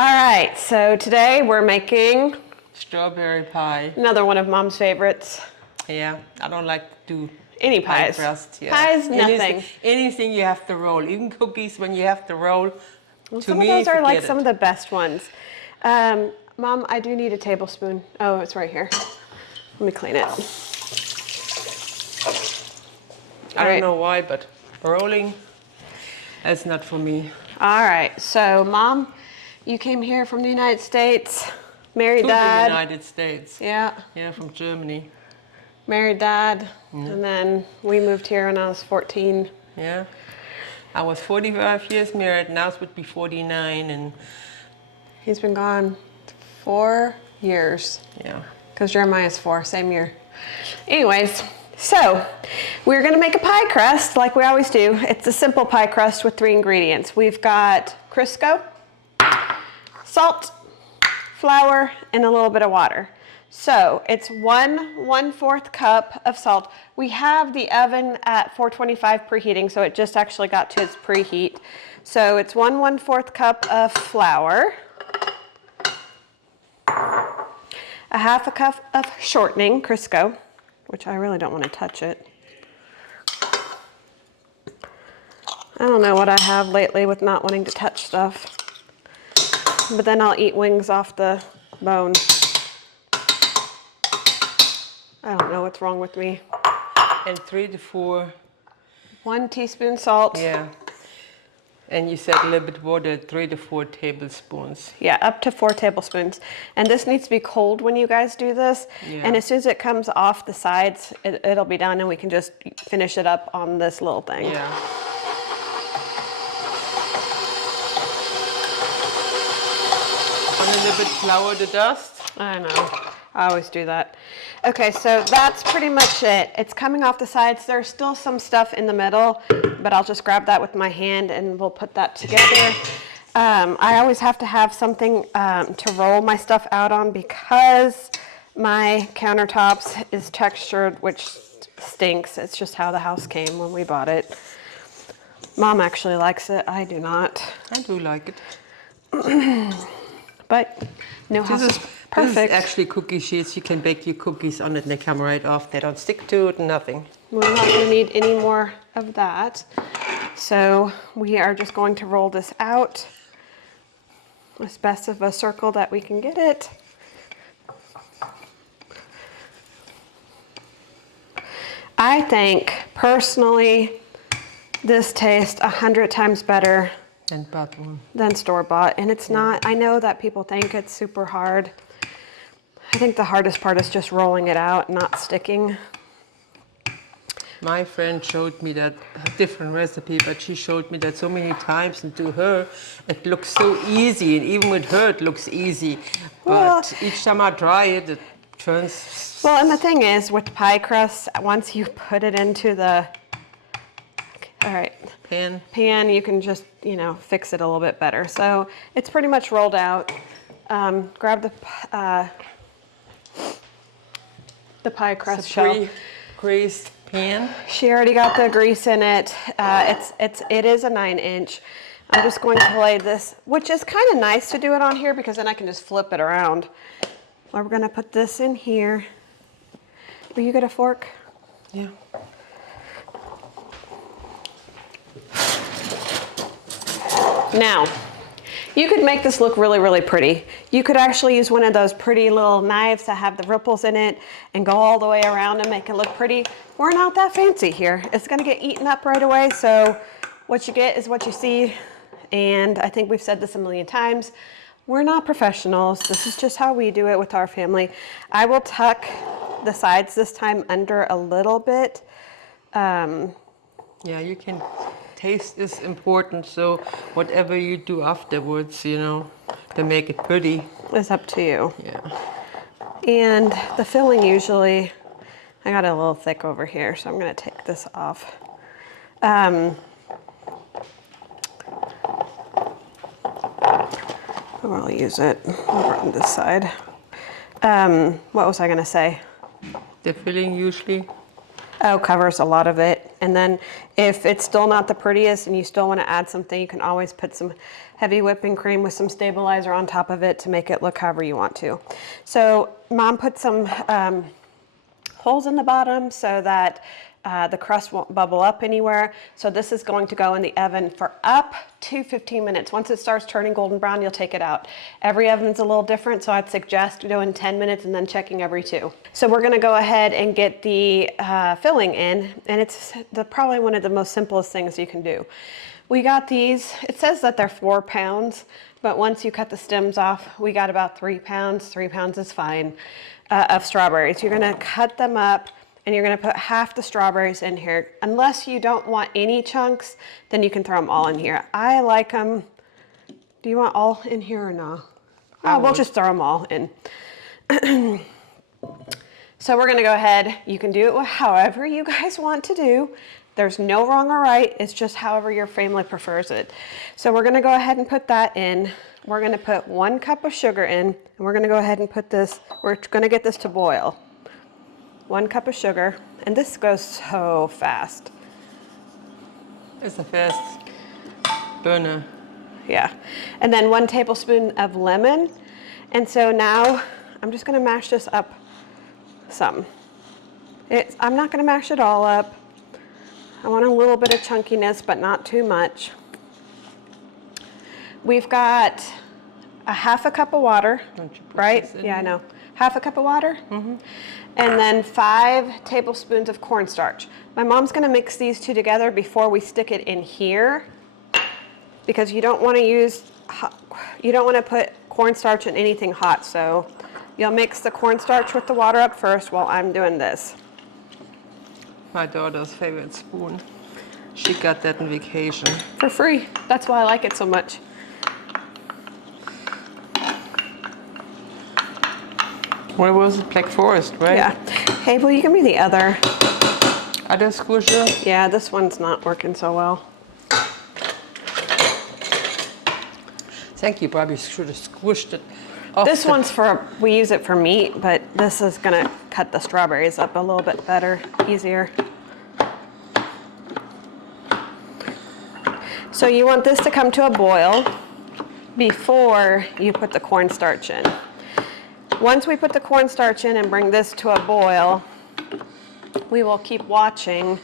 All right, so today we're making strawberry pie. Another one of Mom's favorites. Yeah, I don't like to do any pies. Pie crust. Yeah. Pies, nothing. Anything you have to roll, even cookies when you have to roll. Well, some of those are like some of the best ones. Mom, I do need a tablespoon. Oh, it's right here. Let me clean it. I don't know why, but rolling, that's not for me. All right, so Mom, you came here from the United States, married Dad. The United States. Yeah. Yeah, from Germany. Married Dad, and then we moved here when I was 14. Yeah. I was 45 years married, now it would be 49, and he's been gone 4 years. Yeah. Because Jeremiah's 4, same year. Anyways, so we're gonna make a pie crust like we always do. It's a simple pie crust with 3 ingredients. We've got Crisco, salt, flour, and a little bit of water. So it's 1/4 cup of salt. We have the oven at 425 preheating, so it just actually got to its preheat. So it's 1/4 cup of flour, a 1/2 cup of shortening, Crisco, which I really don't want to touch it. I don't know what I have lately with not wanting to touch stuff, but then I'll eat wings off the bone. I don't know what's wrong with me. And 3 to 4. 1 teaspoon salt. Yeah. And you said a little bit water, 3 to 4 tablespoons. Yeah, up to 4 tablespoons. And this needs to be cold when you guys do this. Yeah. And as soon as it comes off the sides, it'll be done and we can just finish it up on this little thing. Yeah. And a little bit flour to dust. I know. I always do that. Okay, so that's pretty much it. It's coming off the sides. There's still some stuff in the middle, but I'll just grab that with my hand and we'll put that together. I always have to have something to roll my stuff out on because my countertops is textured, which stinks. It's just how the house came when we bought it. Mom actually likes it. I do not. I do like it. But no house is perfect. This is actually cookie sheets. You can bake your cookies on it and they come right off. They don't stick to it, nothing. We're not going to need any more of that. So we are just going to roll this out as best of a circle that we can get it. I think, personally, this tastes 100 times better than store-bought. And it's not, I know that people think it's super hard. I think the hardest part is just rolling it out, not sticking. My friend showed me that different recipe, but she showed me that so many times, and to her it looks so easy, and even with her it looks easy. But each time I try it, it turns... Well, and the thing is, with pie crust, once you put it into the pan, you can just, you know, fix it a little bit better. So it's pretty much rolled out. Grab the pie crust shell. Greased pan. She already got the grease in it. It is a 9-inch. I'm just going to lay this, which is kind of nice to do it on here because then I can just flip it around. We're going to put this in here. Will you get a fork? Yeah. Now, you could make this look really, really pretty. You could actually use one of those pretty little knives that have the ripples in it and go all the way around and make it look pretty. We're not that fancy here. It's gonna get eaten up right away, so what you get is what you see. And I think we've said this a million times. We're not professionals. This is just how we do it with our family. I will tuck the sides this time under a little bit. Yeah, you can. Taste is important, so whatever you do afterwards, you know, to make it pretty. It's up to you. Yeah. And the filling usually, I got it a little thick over here, so I'm gonna take this off. I'll use it over on this side. What was I gonna say? The filling usually? Oh, covers a lot of it. And then if it's still not the prettiest and you still want to add something, you can always put some heavy whipping cream with some stabilizer on top of it to make it look however you want to. So Mom put some holes in the bottom so that the crust won't bubble up anywhere. So this is going to go in the oven for up to 15 minutes. Once it starts turning golden brown, you'll take it out. Every oven's a little different, so I'd suggest doing 10 minutes and then checking every 2. So we're gonna go ahead and get the filling in, and it's probably one of the most simplest things you can do. We got these, it says that they're 4 pounds, but once you cut the stems off, we got about 3 pounds. 3 pounds is fine, of strawberries. You're gonna cut them up, and you're gonna put half the strawberries in here. Unless you don't want any chunks, then you can throw them all in here. I like them. Do you want all in here or no? Oh, we'll just throw them all in. So we're gonna go ahead. You can do it however you guys want to do. There's no wrong or right. It's just however your family prefers it. So we're gonna go ahead and put that in. We're gonna put 1 cup of sugar in, and we're gonna go ahead and put this, we're gonna get this to boil. 1 cup of sugar, and this goes so fast. It's a fast burner. Yeah. And then 1 tablespoon of lemon. And so now I'm just gonna mash this up some. I'm not gonna mash it all up. I want a little bit of chunkiness, but not too much. We've got a half a cup of water, right? Yeah, I know. Half a cup of water. Mm-hmm. And then 5 tablespoons of cornstarch. My mom's gonna mix these 2 together before we stick it in here, because you don't wanna put cornstarch in anything hot. So you'll mix the cornstarch with the water up first while I'm doing this. My daughter's favorite spoon. She got that on vacation. For free. That's why I like it so much. Where was it? Black Forest, right? Yeah. Hey, will you give me the other? Other squisher? Yeah, this one's not working so well. Thank you, Bobby. Should have squished it. This one's we use it for meat, but this is gonna cut the strawberries up a little bit better, easier. So you want this to come to a boil before you put the cornstarch in. Once we put the cornstarch in and bring this to a boil, we will keep watching,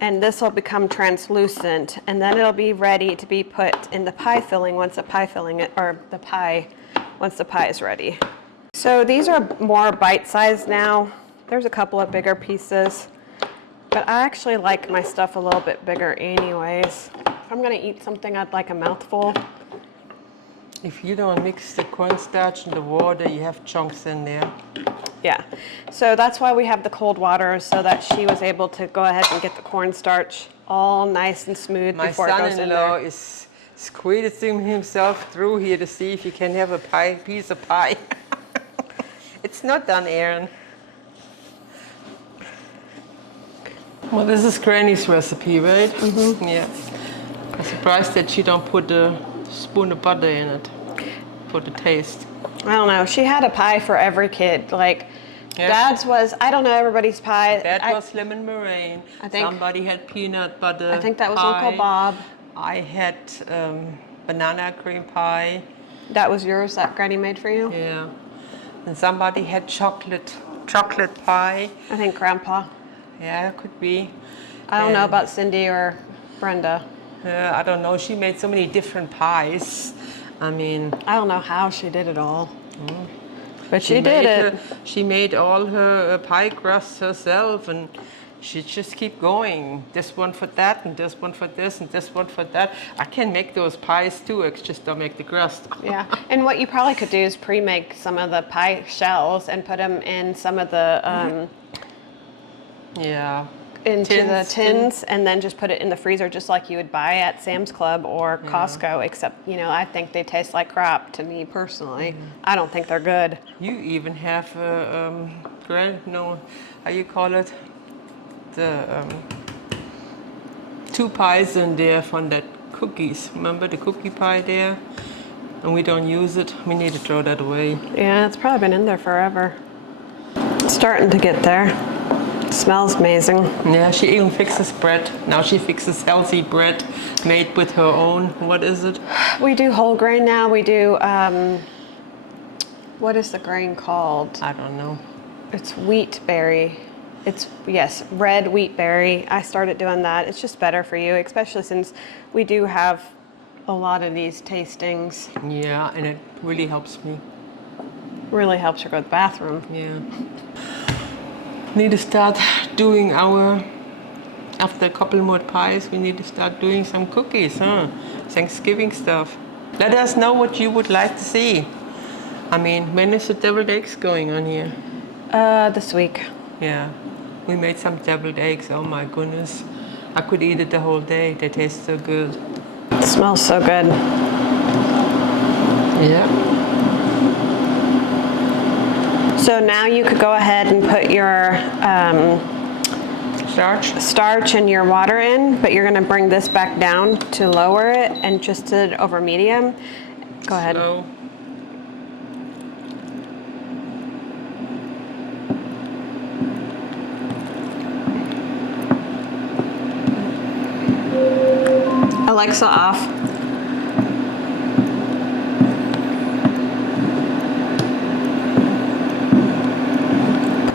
and this will become translucent, and then it'll be ready to be put in the pie filling once the pie is ready. So these are more bite-sized now. There's a couple of bigger pieces, but I actually like my stuff a little bit bigger anyways. If I'm gonna eat something, I'd like a mouthful. If you don't mix the cornstarch and the water, you have chunks in there. Yeah, so that's why we have the cold water, so that she was able to go ahead and get the cornstarch all nice and smooth before it goes in there. My son-in-law is squeezing himself through here to see if he can have a piece of pie. It's not done, Aaron. Well, this is Granny's recipe, right? Mm-hmm. Yeah. I'm surprised that she don't put a spoon of butter in it for the taste. I don't know. She had a pie for every kid. Like, yeah. Dad's was, I don't know everybody's pie. That was lemon meringue. I think somebody had peanut butter. I think that was pie. Uncle Bob. I had banana cream pie. That was yours that Granny made for you? Yeah. And somebody had chocolate pie. I think Grandpa. Yeah, it could be. I don't know about Cindy or Brenda. I don't know. She made so many different pies. I mean, I don't know how she did it all. But she did it. She made all her pie crusts herself, and she just keep going. This one for that, and this one for this, and this one for that. I can make those pies too. I just don't make the crust. Yeah, and what you probably could do is pre-make some of the pie shells and put them in some of the into the tins, and then just put it in the freezer, just like you would buy at Sam's Club or Costco. Except, you know, I think they taste like crap to me personally. I don't think they're good. You even have how you call it? The 2 pies in there from that cookies. Remember the cookie pie there? And we don't use it. We need to throw that away. Yeah, it's probably been in there forever. It's starting to get there. Smells amazing. Yeah, she even fixes bread. Now she fixes healthy bread made with her own, what is it? We do whole grain now. We do, what is the grain called? I don't know. It's wheat berry. It's, yes, red wheat berry. I started doing that. It's just better for you, especially since we do have a lot of these tastings. Yeah, and it really helps me. Really helps her go to the bathroom. Yeah. Need to start doing after a couple more pies, we need to start doing some cookies, huh? Thanksgiving stuff. Let us know what you would like to see. I mean, when is the deviled eggs going on here? This week. Yeah, we made some deviled eggs, oh my goodness. I could eat it the whole day, they taste so good. It smells so good. Yeah. So now you could go ahead and put your starch and your water in, but you're gonna bring this back down to lower it and just it over medium. Go ahead. Slow. Alexa off.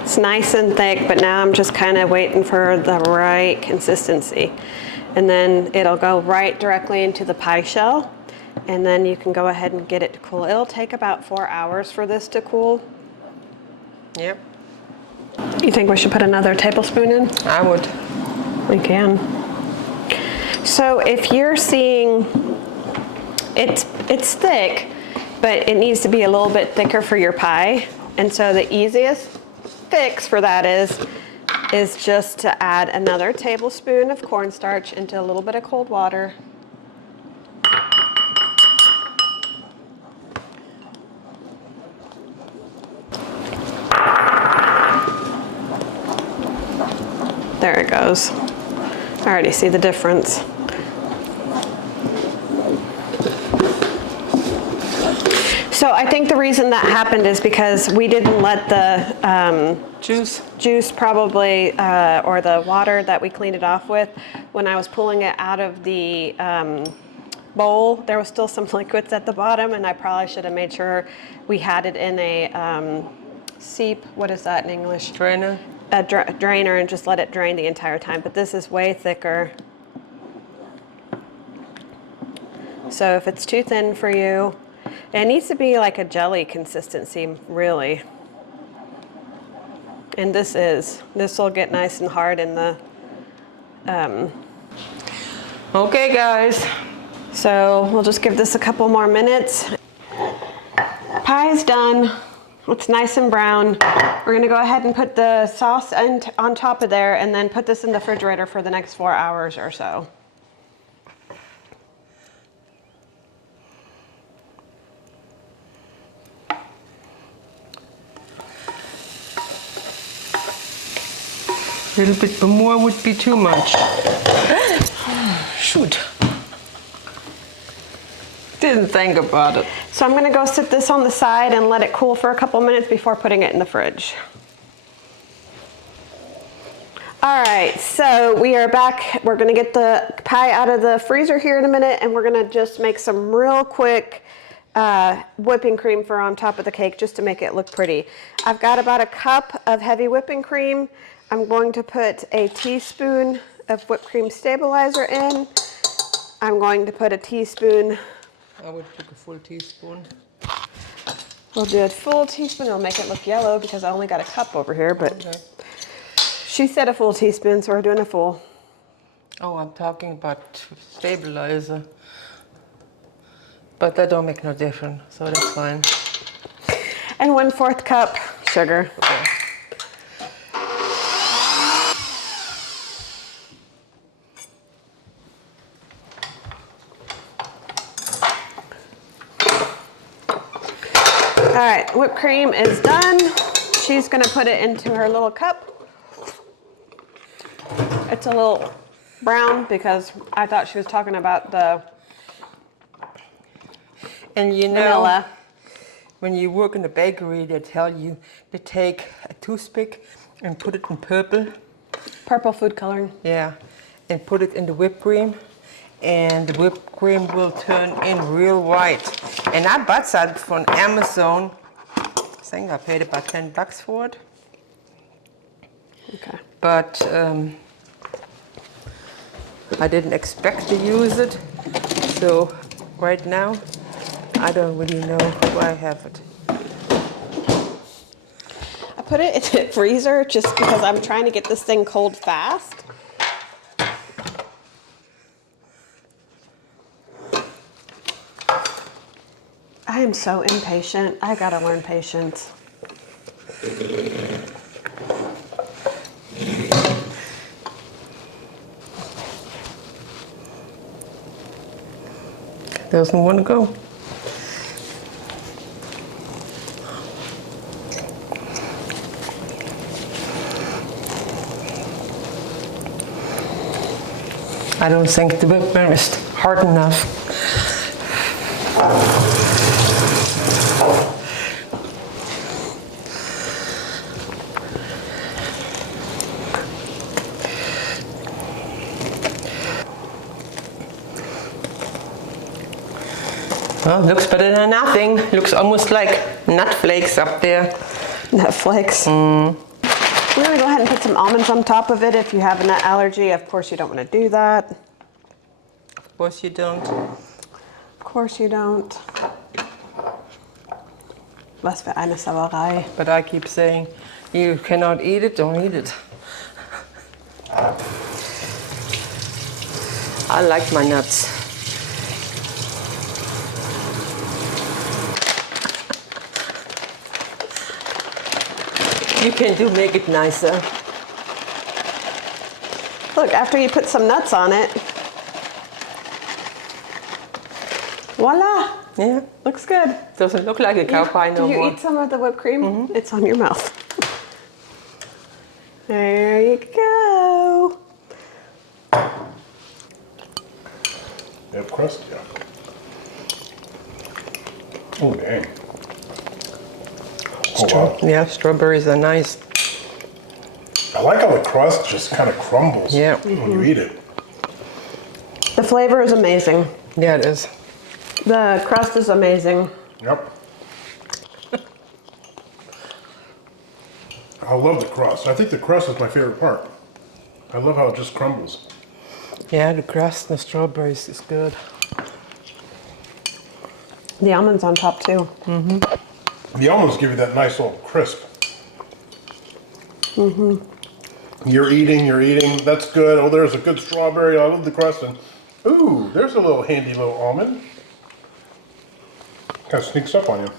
It's nice and thick, but now I'm just kind of waiting for the right consistency. And then it'll go right directly into the pie shell. And then you can go ahead and get it to cool. It'll take about 4 hours for this to cool. Yep. You think we should put another tablespoon in? I would. We can. So if you're seeing it's thick, but it needs to be a little bit thicker for your pie. And so the easiest fix for that is just to add another tablespoon of cornstarch into a little bit of cold water. There it goes. I already see the difference. So I think the reason that happened is because we didn't let the juice probably, or the water that we cleaned it off with, when I was pulling it out of the bowl, there was still some liquids at the bottom, and I probably should have made sure we had it in a seep, what is that in English? Drainer. A drainer, and just let it drain the entire time. But this is way thicker. So if it's too thin for you, it needs to be like a jelly consistency, really. And this will get nice and hard in the... Okay, guys. So we'll just give this a couple more minutes. Pie is done. It's nice and brown. We're gonna go ahead and put the sauce on top of there and then put this in the refrigerator for the next 4 hours or so. A little bit more would be too much. Shoot. Didn't think about it. So I'm gonna go sit this on the side and let it cool for a couple minutes before putting it in the fridge. All right, so we are back. We're gonna get the pie out of the freezer here in a minute, and we're gonna just make some real quick whipping cream for on top of the cake just to make it look pretty. I've got about a cup of heavy whipping cream. I'm going to put a teaspoon of whipped cream stabilizer in. I'm going to put a teaspoon. I would put a full teaspoon. We'll do a full teaspoon. It'll make it look yellow because I only got a cup over here, but Okay. She said a full teaspoon, so we're doing a full. Oh, I'm talking about stabilizer. But that don't make no difference, so that's fine. And 1/4 cup sugar. Okay. All right, whipped cream is done. She's gonna put it into her little cup. It's a little brown because I thought she was talking about the And you know, vanilla. when you work in the bakery, they tell you to take a toothpick and put it in purple Purple food coloring. Yeah, and put it in the whipped cream, and the whipped cream will turn in real white. And I bought that from Amazon. I think I paid about $10 for it. Okay. But I didn't expect to use it. So right now, I don't really know where I have it. I put it in the freezer just because I'm trying to get this thing cold fast. I am so impatient. I gotta learn patience. Doesn't want to go. I don't think the whipped cream is hard enough. Well, looks better than nothing. Looks almost like nut flakes up there. Nut flakes. We're gonna go ahead and put some almonds on top of it if you have a nut allergy. Of course you don't wanna do that. Of course you don't. Of course you don't. Was für eine Sauerei. But I keep saying, you cannot eat it, don't eat it. I like my nuts. You can make it nicer. Look, after you put some nuts on it, voila, Yeah, looks good. doesn't look like a cow pie no Did you more. eat some of the whipped cream? It's on your mouth. There you go. You have crust? Yeah. Oh, dang. Oh, wow. Yeah, strawberries are nice. I like how the crust just kind of crumbles Yeah. when you eat it. The flavor is amazing. Yeah, it is. The crust is amazing. Yep. I love the crust. I think the crust is my favorite part. I love how it just crumbles. Yeah, the crust and the strawberries is good. The almonds on top too. The almonds give you that nice little crisp. You're eating, that's good. Oh, there's a good strawberry. I love the crust. And ooh, there's a little handy little almond. Kind of sneaks up on you.